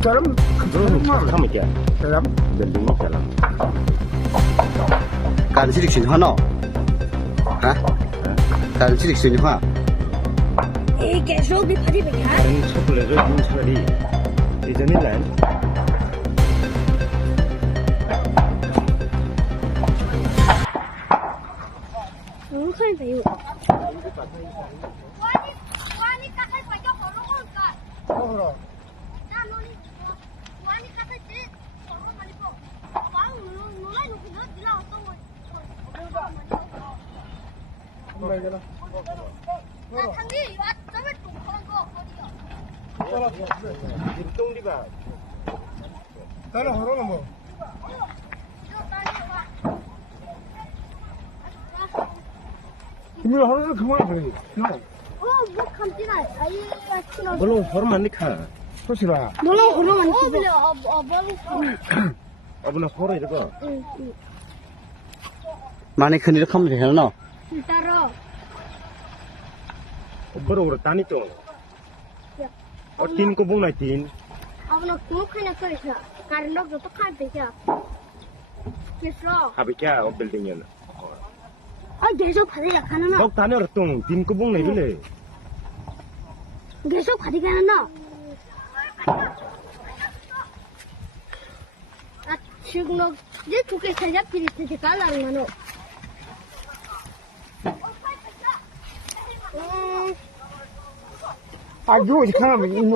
Dalam, Kamu क्या dalam. Building में चला Kan sidik sini hono. Hah? Kan sidik sini ha. 계속 네 발이 뭐야? 다른 초콜릿을 인철이 디즈니랜드 너무 큰 배우. 똥리바 Dalam orang apa? Kami orang kemana pergi? 뭐 감지나. 아이, 치나. 물론 호르만 니카 Sosial. 몰라, 그러면 그래. 뭐. 아버나 호르 이거 응. Mana kini kamu di hono. 따라. 버럭으로 따니 또 tin ko bung này tin 아무나 공וכ하냐 그래서. 가르럭도 똑같아 되자. 됐어. habe kya o building yan 아, 계속 받으려 가는 너. bok tane or tung tin ko bung này bile 계속 받으려는 너. 아, 지금 너 이제 두개 살잡기를 되게 깔라는 너. Aduh, sekarang ini